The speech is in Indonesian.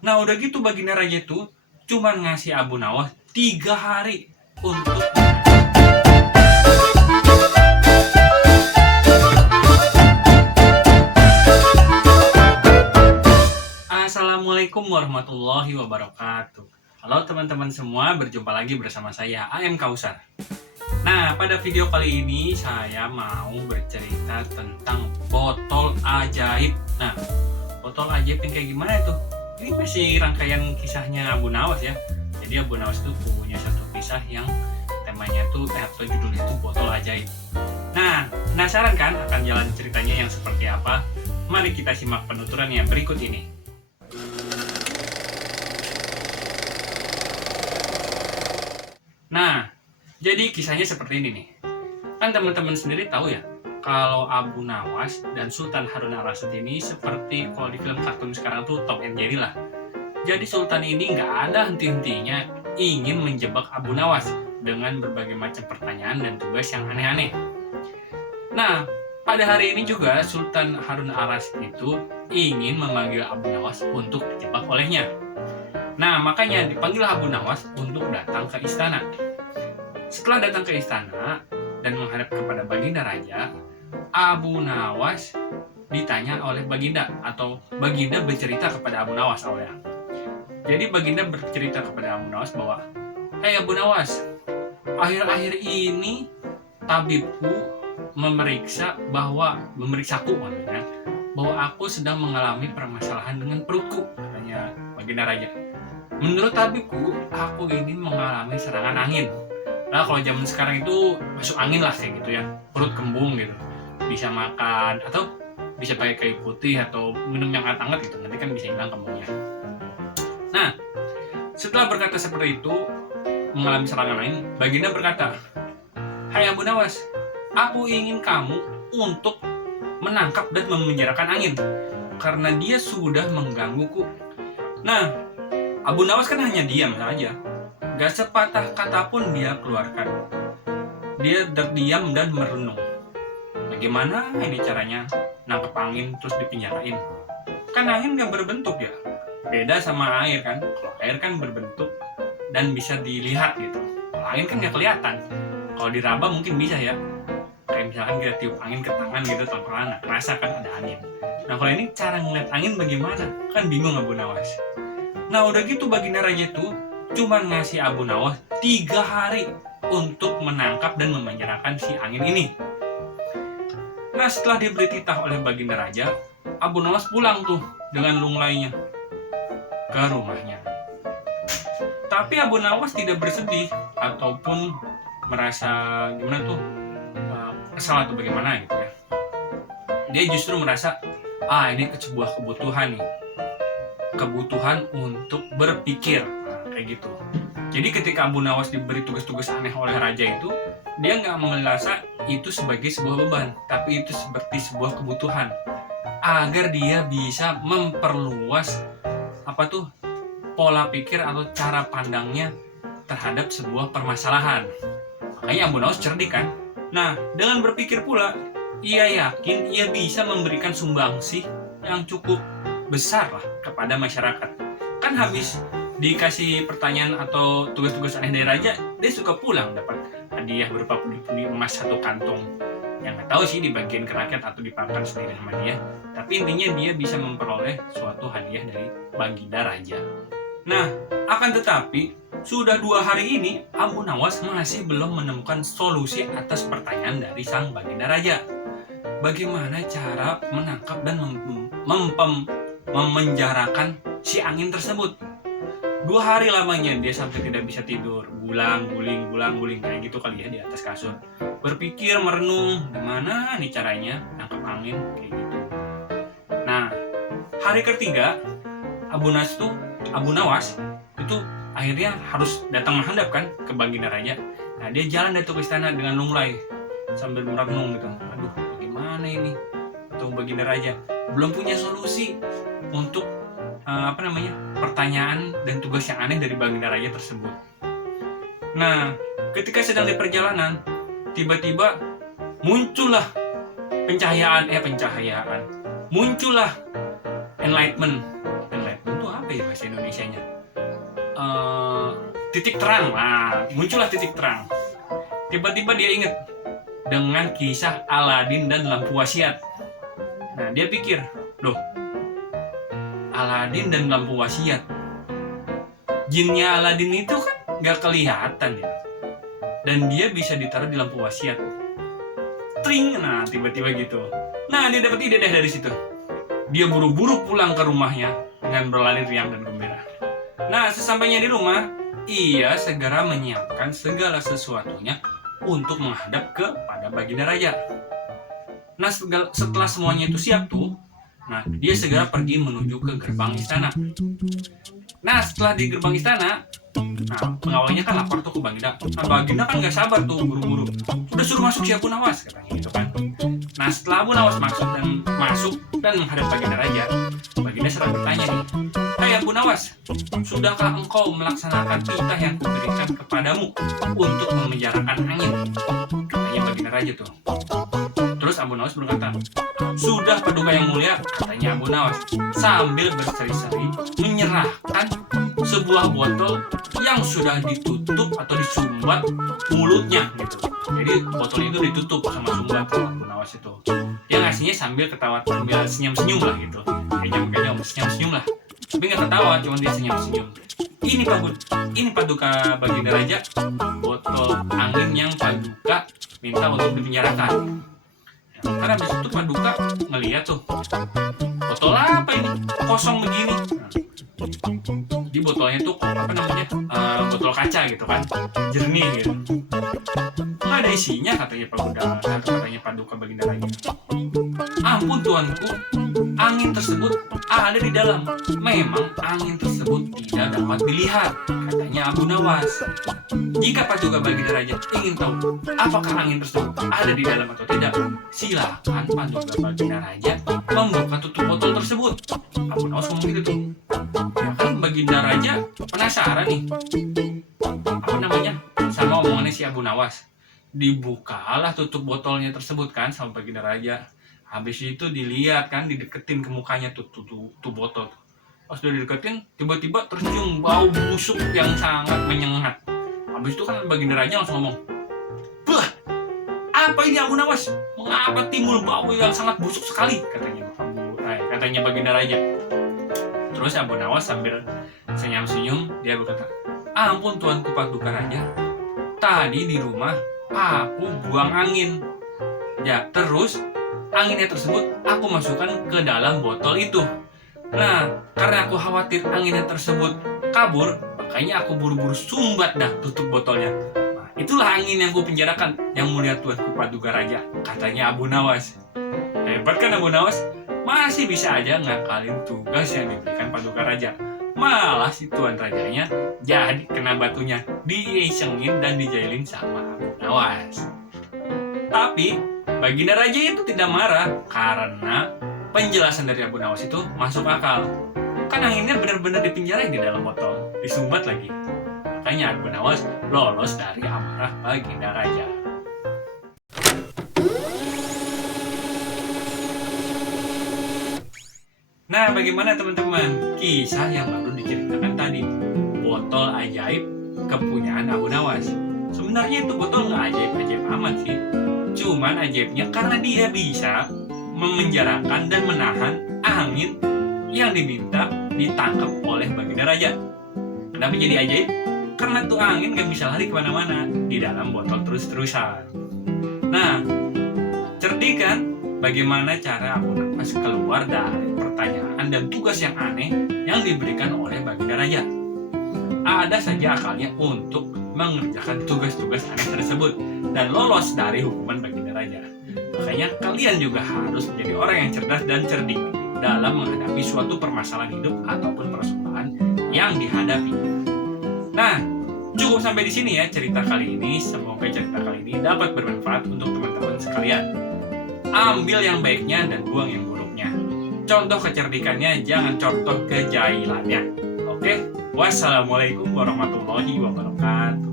Nah udah gitu Baginda Raja tuh cuman ngasih Abu Nawas 3 hari untuk Assalamualaikum warahmatullahi wabarakatuh. Halo teman-teman semua, berjumpa lagi bersama saya AM Kausar. Nah, pada video kali ini saya mau bercerita tentang botol ajaib. Nah, botol ajaib yang kayak gimana itu? Ini masih rangkaian kisahnya Abu Nawas ya. Jadi Abu Nawas itu punya satu kisah yang temanya tuh atau judulnya itu botol ajaib. Nah, penasaran kan akan jalan ceritanya yang seperti apa? Mari kita simak penuturannya berikut ini. Nah, jadi kisahnya seperti ini nih. Kan teman-teman sendiri tahu ya, kalau Abu Nawas dan Sultan Harun al-Rasyid ini seperti kalau di film kartun sekarang tuh Tom and Jerry lah. Jadi Sultan ini nggak ada henti-hentinya ingin menjebak Abu Nawas dengan berbagai macam pertanyaan dan tugas yang aneh-aneh. Nah, pada hari ini juga Sultan Harun al-Rasyid itu ingin memanggil Abu Nawas untuk dijebak olehnya. Nah, makanya dipanggil Abu Nawas untuk datang ke istana. Setelah datang ke istana dan menghadap kepada Baginda Raja, Abu Nawas ditanya oleh Baginda, atau Baginda bercerita kepada Abu Nawas awalnya. Jadi Baginda bercerita kepada Abu Nawas bahwa, "Hai Abu Nawas, akhir-akhir ini tabibku memeriksaku maksudnya, bahwa aku sedang mengalami permasalahan dengan perutku," katanya Baginda Raja. "Menurut tabibku, aku ini mengalami serangan angin." Nah, kalau zaman sekarang itu masuk angin lah kayak gitu ya, perut kembung gitu. Bisa makan atau bisa pakai kayu putih atau minum yang hangat gitu, nanti kan bisa hilang kembungnya. Nah, setelah berkata seperti itu, mengalami serangan angin, Baginda berkata, "Hai Abu Nawas, aku ingin kamu untuk menangkap dan memenjarakan angin karena dia sudah menggangguku." Nah, Abu Nawas kan hanya diam saja, gak sepatah kata pun dia keluarkan. Dia terdiam dan merenung. Bagaimana ini caranya nangkep angin terus dipinjarain? Kan angin gak berbentuk ya. Beda sama air kan. Kalau air kan berbentuk dan bisa dilihat gitu. Kalau angin kan gak kelihatan. Kalau diraba mungkin bisa ya. Kayak misalkan kita tiup angin ke tangan gitu, pelan-pelan, kerasa kan ada angin. Nah kalau ini cara ngeliat angin bagaimana? Kan bingung Abu Nawas. Nah udah gitu Baginda Raja itu cuman ngasih Abu Nawas 3 hari untuk menangkap dan memenjarakan si angin ini. Nah setelah diberi titah oleh Baginda Raja, Abu Nawas pulang tuh dengan lunglainya ke rumahnya. Tapi Abu Nawas tidak bersedih ataupun merasa gimana tuh, kesal atau bagaimana gitu ya. Dia justru merasa, ini sebuah kebutuhan nih, kebutuhan untuk berpikir. Nah, kayak gitu. Jadi ketika Abu Nawas diberi tugas-tugas aneh oleh raja itu, dia nggak merasa itu sebagai sebuah beban, tapi itu seperti sebuah kebutuhan agar dia bisa memperluas pola pikir atau cara pandangnya terhadap sebuah permasalahan. Makanya Abu Nawas cerdik kan. Nah, dengan berpikir pula, ia yakin ia bisa memberikan sumbangsih yang cukup besar lah kepada masyarakat. Kan habis dikasih pertanyaan atau tugas-tugas aneh dari raja, dia suka pulang dapat hadiah berupa pundi-pundi emas 1 kantong. Yang nggak tahu sih dibagiin ke rakyat atau dipakan sendiri sama dia. Tapi intinya dia bisa memperoleh suatu hadiah dari Baginda Raja. Nah, akan tetapi sudah 2 hari ini Abu Nawas masih belum menemukan solusi atas pertanyaan dari sang Baginda Raja. Bagaimana cara menangkap dan memenjarakan si angin tersebut? 2 hari lamanya dia sampai tidak bisa tidur, guling kayak gitu kali ya di atas kasur. Berpikir, merenung, gimana nih caranya nangkap angin kayak gitu. Nah, hari ketiga Abu Nawas itu akhirnya harus datang menghadap kan ke Baginda Raja. Nah, dia jalan dari ke istana dengan lunglai sambil merenung gitu. Aduh, bagaimana ini? Atau Baginda Raja belum punya solusi untuk pertanyaan dan tugas yang aneh dari Baginda Raja tersebut. Nah, ketika sedang di perjalanan, tiba-tiba muncullah muncullah enlightenment. Enlightenment itu apa apa ya bahasa Indonesianya? Titik terang. Nah, muncullah titik terang. Tiba-tiba dia ingat dengan kisah Aladin dan lampu wasiat. Nah, dia pikir, loh, Aladin dan lampu wasiat, jinnya Aladin itu kan gak kelihatan ya, dan dia bisa ditaruh di lampu wasiat. Tring, nah tiba-tiba gitu. Nah, dia dapat ide deh dari situ. Dia buru-buru pulang ke rumahnya dengan berlari riang dan gembira. Nah, sesampainya di rumah, ia segera menyiapkan segala sesuatunya untuk menghadap kepada Baginda Raja. Nah, setelah semuanya itu siap tuh, nah dia segera pergi menuju ke gerbang istana. Nah, setelah di gerbang istana, nah pengawalnya kan lapor tuh ke Baginda. Nah, Baginda kan gak sabar tuh, buru-buru. Udah suruh masuk si Abu Nawas, katanya gitu kan. Nah, setelah Abu Nawas masuk dan menghadap Baginda Raja, Baginda serang bertanya nih, "Hai Abu Nawas, sudahkah engkau melaksanakan titah yang kuberikan kepadamu untuk memenjarakan angin?" Katanya Baginda Raja tuh. Terus Abu Nawas berkata, "Sudah Paduka yang mulia," katanya Abu Nawas, sambil berseri-seri menyerahkan sebuah botol yang sudah ditutup atau disumbat mulutnya gitu. Jadi botol itu ditutup sama sumbat Abu Nawas itu. Dia ngasihnya sambil ketawa, sambil senyum-senyum lah gitu. Kayaknya senyum-senyum lah. Tapi nggak ketawa, cuma dia senyum-senyum. Ini Paduka Baginda Raja, botol angin yang Paduka minta untuk dipenjarakan. Karena habis itu Paduka ngeliat tuh, botol apa ini kosong begini. Jadi botolnya tuh apa namanya, botol kaca gitu kan, jernih gitu, nggak ada isinya, katanya Paduka Baginda Raja. "Ampun tuanku, angin tersebut ada di dalam. Memang angin tersebut tidak dapat dilihat," katanya Abu Nawas. "Jika Paduka Baginda Raja ingin tahu apakah angin tersebut ada di dalam atau tidak, silakan Paduka Baginda Raja membuka tutup botol tersebut." Abu Nawas ngomong gitu tuh. Ya kan Baginda Raja penasaran nih, apa namanya, sama omongannya si Abu Nawas. Dibukalah tutup botolnya tersebut kan sama Baginda Raja. Habis itu dilihat kan, dideketin ke mukanya tuh botol. Pas udah dideketin, tiba-tiba tercium bau busuk yang sangat menyengat. Habis itu kan Baginda Raja langsung ngomong, "Bah, apa ini Abu Nawas? Mengapa timbul bau yang sangat busuk sekali?" katanya Baginda Raja. Terus Abu Nawas sambil senyum-senyum, dia berkata, "Ampun tuanku Paduka Raja, tadi di rumah aku buang angin. Ya, terus anginnya tersebut aku masukkan ke dalam botol itu. Nah, karena aku khawatir anginnya tersebut kabur, makanya aku buru-buru sumbat dah tutup botolnya. Nah, itulah angin yang ku penjarakan, yang mulia tuanku Paduka Raja," katanya Abu Nawas. Hebat kan Abu Nawas? Masih bisa aja ngakalin tugas yang diberikan Paduka Raja. Malah si tuan rajanya jadi kena batunya, diisengin dan dijailin sama Abu Nawas. Tapi Baginda Raja itu tidak marah karena penjelasan dari Abu Nawas itu masuk akal. Kan anginnya benar-benar dipinjarain di dalam botol, disumbat lagi. Makanya Abu Nawas lolos dari amarah Baginda Raja. Nah, bagaimana teman-teman kisah yang baru diceritakan tadi, botol ajaib kepunyaan Abu Nawas? Sebenarnya itu botol nggak ajaib-ajaib amat sih. Cuman ajaibnya karena dia bisa memenjarakan dan menahan angin yang diminta ditangkap oleh Baginda Raja. Kenapa jadi ajaib? Karena tuh angin gak bisa lari kemana-mana di dalam botol terus-terusan. Nah, cerdik kan bagaimana cara Abu Nawas keluar dari pertanyaan dan tugas yang aneh yang diberikan oleh Baginda Raja. Ada saja akalnya untuk mengerjakan tugas-tugas aneh tersebut dan lolos dari hukuman Baginda Raja. Makanya kalian juga harus menjadi orang yang cerdas dan cerdik dalam menghadapi suatu permasalahan hidup ataupun persoalan yang dihadapi. Nah, cukup sampai di sini ya cerita kali ini. Semoga cerita kali ini dapat bermanfaat untuk teman-teman sekalian. Ambil yang baiknya dan buang yang buruknya. Contoh kecerdikannya, jangan contoh kejahilannya. Oke? Wassalamualaikum warahmatullahi wabarakatuh.